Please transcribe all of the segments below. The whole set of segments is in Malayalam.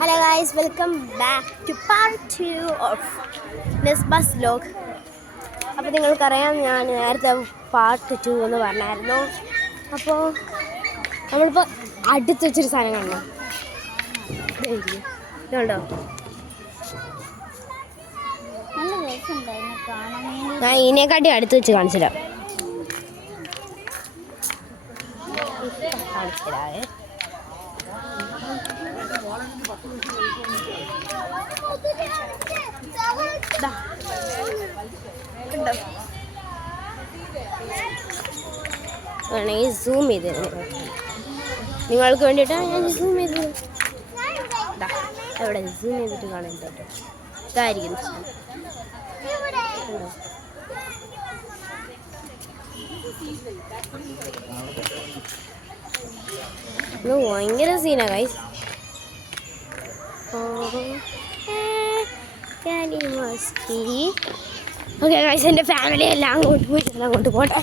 Hello guys, welcome back to part 2 of Nesba's vlog. അപ്പോൾ നിങ്ങൾക്കറിയാം ഞാൻ നേരത്തെ പാർട്ട് 2 എന്ന് പറഞ്ഞായിരുന്നു. അപ്പോൾ നമ്മളിപ്പോൾ അടുത്ത് വെച്ചൊരു സാധനം കാണണം. ഇതുണ്ടോ? ഞാൻ ഇതിനെക്കാട്ടി അടുത്ത് വെച്ച് കാണിച്ചിടാം. കാണിച്ചിടാവേ. വേണമെങ്കിൽ സൂം ചെയ്ത് നിങ്ങൾക്ക് വേണ്ടിയിട്ടാണ് ഞാൻ സൂം ചെയ്തത്. എവിടെ സൂം ചെയ്തിട്ട് കാണാൻ പറ്റും. ഇതായിരിക്കും ഇത് ഭയങ്കര സീനാ ഗൈസ്. ഓക്കെ ഗൈസ്, എൻ്റെ ഫാമിലി എല്ലാം അങ്ങോട്ട് പോയി അങ്ങോട്ട് പോട്ടെ.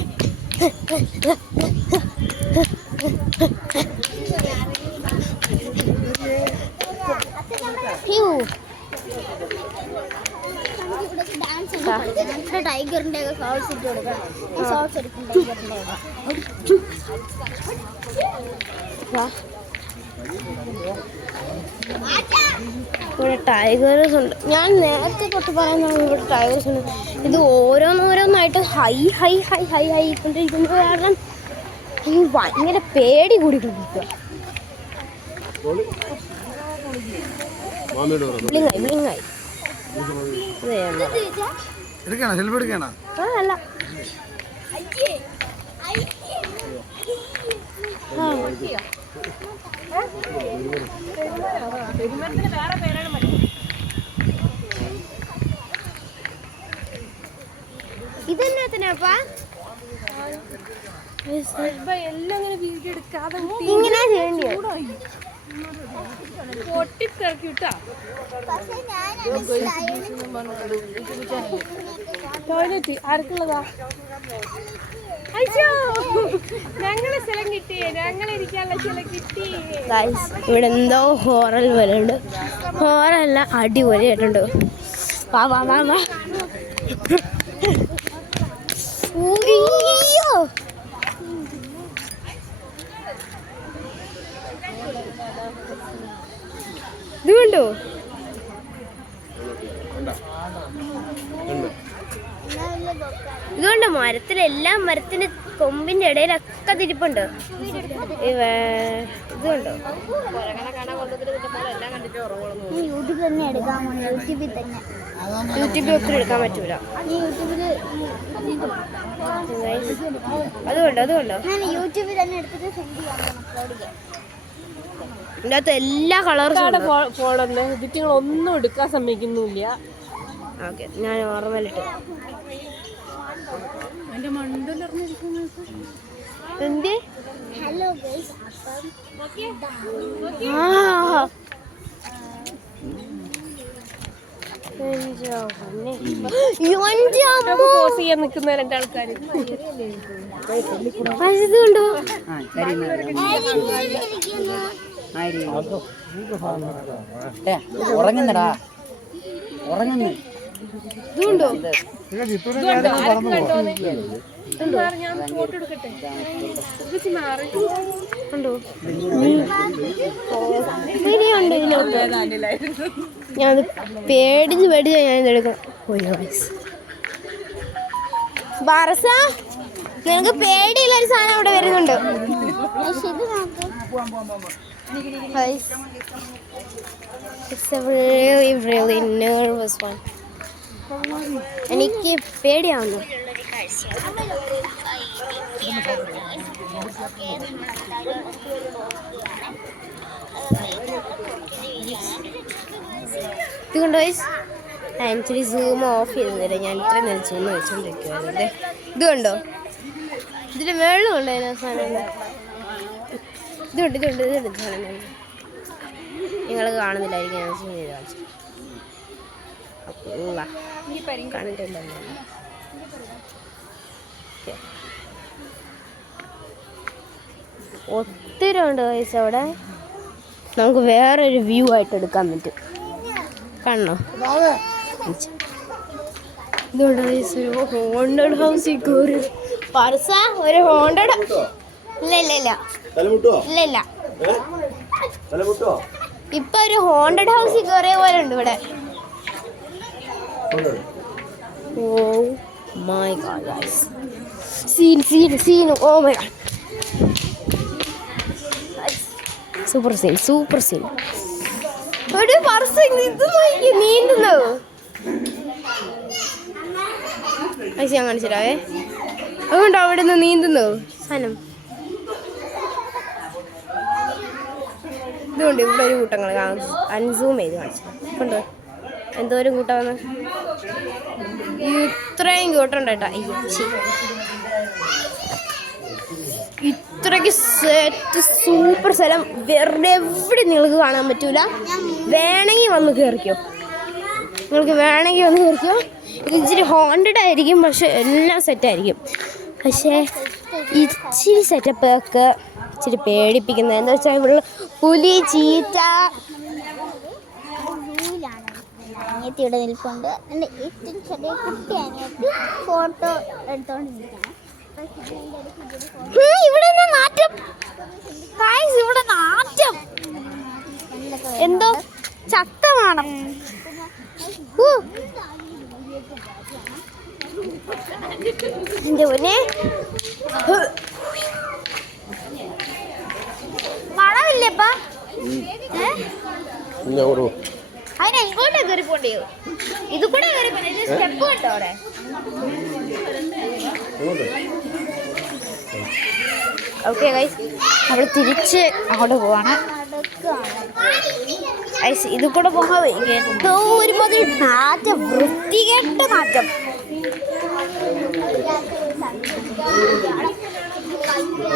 ടൈഗറിൻ്റെ ഷോർട്സ് ഇട്ട് കൊടുക്കണം. ഷോർട്സ് എടുക്കും ടൈഗറിൻ്റെ. ഇവിടെ ടൈഗേഴ്സ് ഉണ്ട്. ഞാൻ നേരത്തെ തൊട്ട് പറയുന്ന ഇവിടെ ടൈഗേഴ്സ് ഉണ്ട്. ഇത് ഓരോന്നോരോന്നായിട്ട് high high high high high കൊണ്ടിരിക്കുന്നത് കാരണം എനിക്ക് ഭയങ്കര പേടി കൂടിക്കൊണ്ടിരിക്കുക. ബ്ലിങ്ങായി അല്ല ഇതെന്നാ എല്ലാം ഇങ്ങനെ ചെയ്യണ്ടേ? ടോയ്ലറ്റ് ആർക്കുള്ളതാ? ഞങ്ങളെ സ്ഥലം കിട്ടിയേ, ഞങ്ങളിരിക്കാനുള്ള സ്ഥലം കിട്ടി. ഇവിടെ എന്തോ ഹോറൽ വരുന്നുണ്ട്. ഹോറല്ല, അടിപൊളി ആയിട്ടുണ്ട്. വാ വാ വാ വാ. ഇത് കണ്ടോ? ഇതുകൊണ്ട് മരത്തിലെല്ലാം മരത്തിന്റെ കൊമ്പിന്റെ ഇടയിലൊക്കെ തിരിപ്പുണ്ട്. ഇതുണ്ടോ? യൂട്യൂബിൽ തന്നെ എടുക്കാൻ, യൂട്യൂബിൽ ഒത്തിരി എടുക്കാൻ പറ്റൂല. അതുകൊണ്ടോ യൂട്യൂബിൽ തന്നെ എടുത്തിട്ട് ഇതിൻ്റെ അകത്ത് എല്ലാ കളറും ഫോണല്ലേ. എഡിറ്റിങ്ങൾ ഒന്നും എടുക്കാൻ സമ്മതിക്കുന്നില്ല. ഓക്കെ, ഞാൻ ഓർമ്മയിലിട്ട് എന്ത്. ഹലോ ഗൈസ്, നിൽക്കുന്ന രണ്ടാൾക്കാർ ഇതുണ്ടോ? ഉറങ്ങുന്നടാ, ഉറങ്ങുന്നു. ഇതുണ്ടോ? ഞാൻ പേടിച്ച് ഞാൻ ഇതെടുക്കാം. ബാറസ, നിനക്ക് പേടിയുള്ളൊരു സാധനം ഇവിടെ വരുന്നുണ്ട്. It's a really, really nervous one. എനിക്ക് പേടിയാവുന്നു. ഇതുകൊണ്ടോ ആക്ച്വലി സൂം ഓഫ് ചെയ്ത് തരാം. ഞാൻ ഇത്ര നേരം സൂം വെച്ചോണ്ടിരിക്കുവായിരുന്നു. ഇത് കണ്ടോ? ഇതിൻ്റെ വെള്ളം ഉണ്ടായിരുന്നു സാധനം. ഇതുണ്ട് സാധനം. നിങ്ങൾ കാണുന്നില്ലായിരിക്കും. ഞാൻ സൂം ചെയ്ത് കാണിച്ചു. കണ്ടിട്ടുണ്ടല്ലോ. ഒത്തിരി ഉണ്ട് പൈസ അവിടെ. നമുക്ക് വേറൊരു വ്യൂ ആയിട്ട് എടുക്കാൻ പറ്റും. കാണണോ? ഇതുകൊണ്ട് ഒരു ഹോണ്ടഡ് ഹൗസിൽ കയറി പർസ ഒരു ഹോണ്ടഡ് ഇല്ല ഇപ്പൊ ഒരു ഹോണ്ടഡ് ഹൗസിൽ കയറിയ പോലെ ഉണ്ട് ഇവിടെ. Oh my God guys, scene oh my God, super scene. ഒരു പർസ ഇത് നോക്കി നീന്തുന്നു. ഞാൻ കാണിച്ചിട്ടാവേ, അതുകൊണ്ടോ അവിടെ നിന്ന് നീന്തുന്നു സാധനം. ഇതുകൊണ്ട് ഇവിടെ ഒരു കൂട്ടങ്ങൾ അൺസൂം ചെയ്ത് കാണിച്ചു കണ്ടോ, എന്തോരം കൂട്ടമെന്ന്. ഇത്രയും കൂട്ടമുണ്ട് കേട്ടോ. ഇത്രയ്ക്ക് സെറ്റ് സൂപ്പർ സ്ഥലം വേറെ എവിടെ നിങ്ങൾക്ക് കാണാൻ പറ്റൂല. വേണമെങ്കിൽ വന്ന് കയറിക്കോ, നിങ്ങൾക്ക് വേണമെങ്കിൽ വന്ന് കയറിക്കോ. ഇത് ഇച്ചിരി ഹോണ്ടഡ് ആയിരിക്കും, പക്ഷെ എല്ലാം സെറ്റായിരിക്കും. പക്ഷേ ഇച്ചിരി സെറ്റപ്പ് ഒക്കെ ഇച്ചിരി പേടിപ്പിക്കുന്നത് എന്താ വെച്ചാൽ ഇവിടെ പുലി, ചീറ്റ. അനിയത്തിയുടെ നിൽപ്പുണ്ട്. എൻ്റെ ഏറ്റവും ചെറിയ കുട്ടി അനിയത്തി ഫോട്ടോ എടുത്തോണ്ടിരിക്കണം. ഇവിടെ നാറ്റം, ഇവിടെ നാറ്റം എന്തോ ശക്തമാണ്. എന്റെ പൊന്നെ, മണമില്ലപ്പാ. അതിന് എങ്ങോട്ടാ കയറി പോണ്ടിയോ? ഇത് കൂടെ കയറി പോണേ, സ്റ്റെപ്പ് കേട്ടോ അവിടെ. ഓക്കെ ഗൈസ്, നമ്മൾ തിരിച്ച് അങ്ങോട്ട് പോവാണ്. ഗൈസ് ഇത് കൂടെ പോകുമ്പോൾ എന്തോ ഒരുമാതിരി നാറ്റം, വൃത്തികെട്ട നാറ്റം.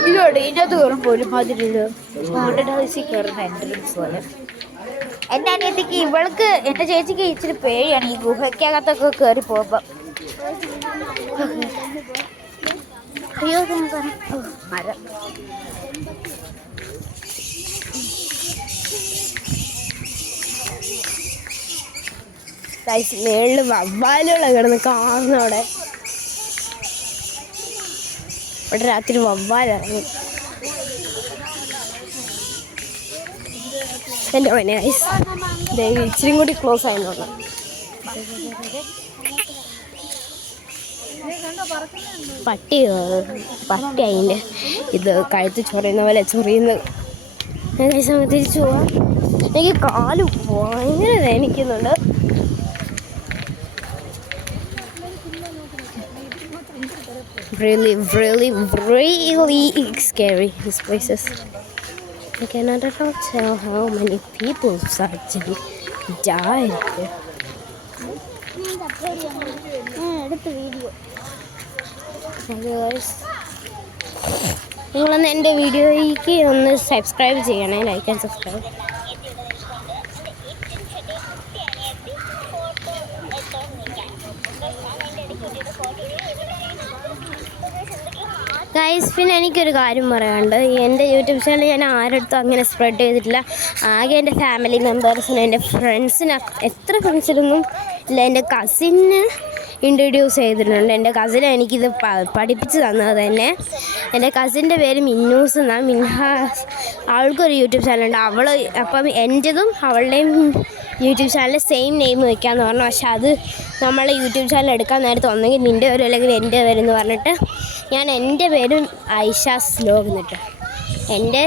ഇതോടെ ഇതിനകത്ത് കയറുമ്പോൾ ഒരുമാതിരി ഹോണ്ടഡ് ഹൗസിൽ കയറുന്ന എൻട്രൻസ് പോലെ. എൻ്റെ അനിയത്തിക്ക്, ഇവൾക്ക്, എൻ്റെ ചേച്ചിക്ക് ഇച്ചിരി പേടിയാണ് ഈ ഗുഹയ്ക്കകത്തൊക്കെ കയറി പോകുമ്പോൾ. അയ്യോ മരം. മേളിൽ വവ്വാലുകളെ കിടന്ന് കാണുന്നവിടെ. ഇവിടെ രാത്രി വവ്വാലിറങ്ങി. എൻ്റെ മോനെ ഗൈസ്, ഇച്ചിരി കൂടി ക്ലോസ് ആയിരുന്നു. പട്ടി അതിൻ്റെ ഇത് കഴുത്ത് ചൊറിയുന്ന പോലെ ചൊറിയുന്നത്. തിരിച്ചു പോവാം. എനിക്ക് കാല് ഭയങ്കര വേദനിക്കുന്നുണ്ട്. Really scary, these places. I cannot tell how many people actually died here. നിങ്ങളൊന്ന് എൻ്റെ വീഡിയോയ്ക്ക് ഒന്ന് സബ്സ്ക്രൈബ് ചെയ്യണേ, ലൈക്ക് ആൻഡ് സബ്സ്ക്രൈബ്. ഗൈസ്, പിന്നെ എനിക്കൊരു കാര്യം പറയാനുണ്ട്. എൻ്റെ യൂട്യൂബ് ചാനൽ ഞാൻ ആരടുത്തും അങ്ങനെ സ്പ്രെഡ് ചെയ്തിട്ടില്ല. ആകെ എൻ്റെ ഫാമിലി മെമ്പേഴ്സിന്, എൻ്റെ ഫ്രണ്ട്സിന്, എത്ര ഫ്രണ്ട്സിനൊന്നും ഇല്ല. എൻ്റെ കസിന് ഇൻട്രൊഡ്യൂസ് ചെയ്തിട്ടുണ്ട്. എൻ്റെ കസിന് എനിക്കിത് പഠിപ്പിച്ച് തന്നത് തന്നെ. എൻ്റെ കസിൻ്റെ പേര് മിന്നൂസ് എന്നാണ്, മിൻഹാസ്. അവൾക്കൊരു യൂട്യൂബ് ചാനലുണ്ട്. അപ്പം എൻ്റെതും അവളുടെയും യൂട്യൂബ് ചാനൽ സെയിം നെയിം വയ്ക്കാമെന്ന് പറഞ്ഞു. പക്ഷെ അത് നമ്മളെ യൂട്യൂബ് ചാനൽ എടുക്കാൻ നേരത്തെ ഒന്നെങ്കിൽ നിൻ്റെ പേരും അല്ലെങ്കിൽ എൻ്റെ പേരെന്ന് പറഞ്ഞിട്ട് ഞാൻ എൻ്റെ പേരും ഐഷാസ് വ്ലോഗ് എന്നിട്ട് എൻ്റെ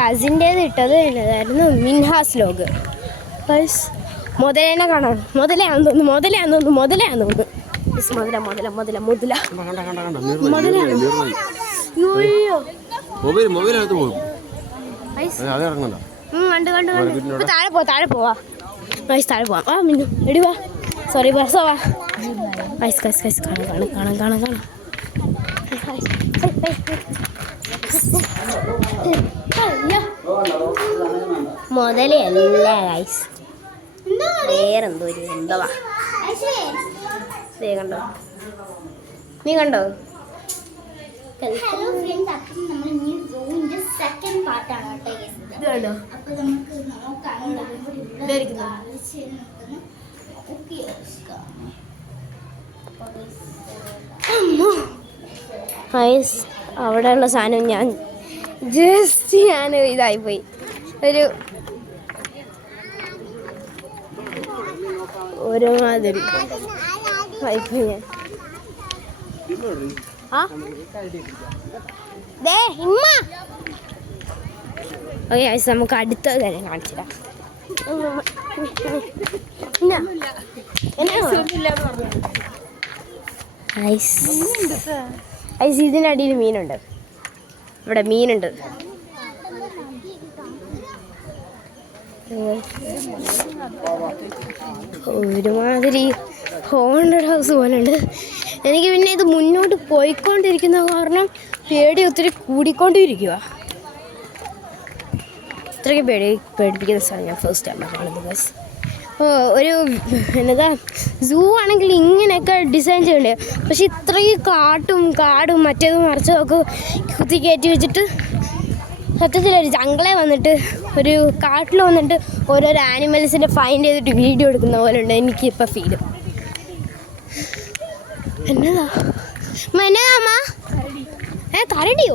കസിൻ്റേത് ഇട്ടത് എന്നതായിരുന്നു മിൻഹാസ് വ്ലോഗ്. മുതലേനെ കാണാം, മുതലാന്ന് തോന്നുന്നു. കണ്ടു താഴെ പോവാ. താഴെ പോവാം. ആ മിന്നു എടി വാ, സോറി ബർസ വാ. കാണാം. മുതലല്ല ഗൈസ്, വേറെന്തോ ഒരു എന്തവാ. കണ്ടോ, നീ കണ്ടോ? ഹലോ ഫ്രണ്ട്സ്, അപ്പം നമ്മൾ ഇനി സൂമിന്റെ സെക്കൻഡ് പാർട്ടാണ് കേട്ടോ കേട്ടത്. ഇതാണോ? അപ്പോൾ നമുക്ക് നോക്കാനുള്ളത് അവിടെയുള്ള സാധനം ഞാൻ ഇതായിപ്പോയി. ഒരുമാതിരി ആയിപ്പോയി ഞാൻ. ഓക്കെ ഐസ്, നമുക്ക് അടുത്തത് തന്നെ കാണിച്ചിടാം. ഐസ് ഇതിൻ്റെ അടിയിൽ മീനുണ്ട്. ഇവിടെ മീനുണ്ട്. ഒരുമാതിരി ഹോണ്ടഡ് ഹൗസ് പോലെ ഉണ്ട്. എനിക്ക് പിന്നെ ഇത് മുന്നോട്ട് പോയിക്കൊണ്ടിരിക്കുന്ന കാരണം പേടി ഒത്തിരി കൂടിക്കൊണ്ടിരിക്കുക. ഇത്രയ്ക്ക് പേടിപ്പിക്കുന്ന സ്ഥലം ഞാൻ ഫസ്റ്റ് ടൈമാണ് കാണുന്നത് ഗൈസ്. ഒരു എന്നതാ സൂ ആണെങ്കിൽ ഇങ്ങനെയൊക്കെ ഡിസൈൻ ചെയ്യണ്ടേ, പക്ഷെ ഇത്രയും കാടും മറ്റേതും മറിച്ചതൊക്കെ കുത്തി കയറ്റി വെച്ചിട്ട് സത്യത്തിൽ ഒരു ജംഗിളെ വന്നിട്ട് ഒരു കാട്ടിൽ വന്നിട്ട് ഓരോരോ ആനിമൽസിനെ ഫൈൻഡ് ചെയ്തിട്ട് വീഡിയോ എടുക്കുന്ന പോലെ ഉണ്ട് എനിക്കിപ്പോൾ ഫീല്. എന്നതാ അമ്മ? കരടിയോ?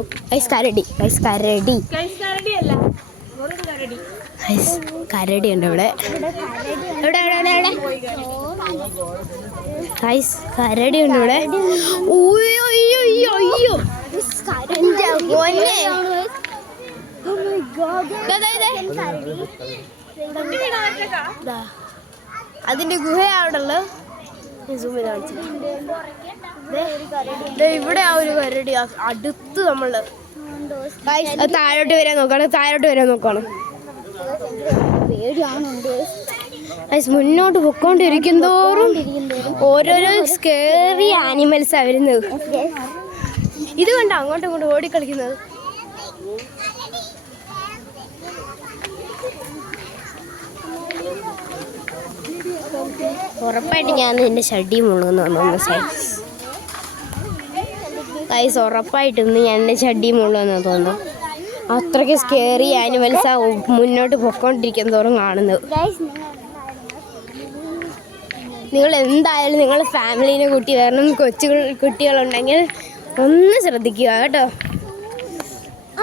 കരടി ഉണ്ട് ഇവിടെ. കരടി ഉണ്ട് ഇവിടെ. അതിന്റെ ഗുഹ അവിടെ ഉള്ളത്. ഇവിടെ ആ ഒരു കരടി അടുത്ത് നമ്മള് താഴോട്ട് വരാൻ നോക്കണം. മുന്നോട്ട് പൊക്കോണ്ടിരിക്കും തോറും ഓരോരോ സ്കേറി ആനിമൽസാ വരുന്നത്. ഇത് കണ്ടോ അങ്ങോട്ടും ഇങ്ങോട്ടും ഓടിക്കളിക്കുന്നത്. ഉറപ്പായിട്ട് ഞാൻ എൻ്റെ ഷഡ്ഡി മുള്ളുന്നു സൈസ്. ഉറപ്പായിട്ടും ഞാൻ എൻ്റെ ഷഡ്ഡി മുള്ളുന്നു തോന്നുന്നു. അത്രയ്ക്ക് സ്കേറി ആനിമൽസാ മുന്നോട്ട് പൊക്കോണ്ടിരിക്കുന്ന തോറും കാണുന്നത്. നിങ്ങൾ എന്തായാലും നിങ്ങളുടെ ഫാമിലീനെ കൂട്ടി വരണം. കുട്ടികളുണ്ടെങ്കിൽ ഒന്ന് ശ്രദ്ധിക്കുക കേട്ടോ.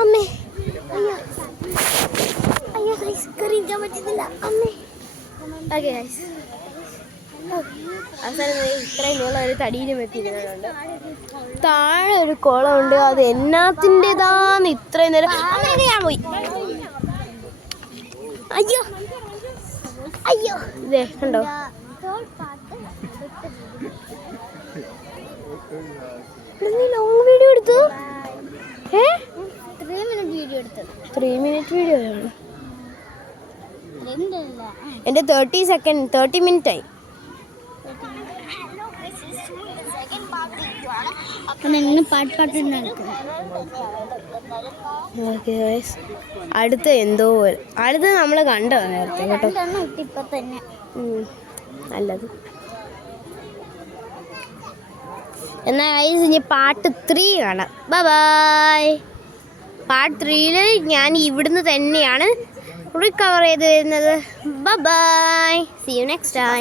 അമ്മേ ഓക്കെ അവസാനം ഇത്രയും നീളം ഒരു തടിയിലും എത്തിയിരുന്നുണ്ട്. താഴെ ഒരു കുളമുണ്ട്. അത് എന്നാത്തിൻ്റെതാന്ന് ഇത്രയും നേരം ഞാൻ പോയി. അയ്യോ ഇതേ കണ്ടോ? ലോങ് വീഡിയോ എടുത്തു. 3 മിനിറ്റ് വീഡിയോ ആണ് എൻ്റെ. 30 മിനിറ്റ് ആയി. അടുത്ത എന്തോ അടുത്ത് നമ്മൾ കണ്ടോ നേരത്തെ കേട്ടോ. നല്ലത്. എന്നാൽ ഇനി പാർട്ട് 3 കാണാം. ബൈ. പാർട്ട് 3 ഞാൻ ഇവിടുന്ന് തന്നെയാണ് റിക്കവർ ചെയ്ത് വരുന്നത്. Bye. See you next time.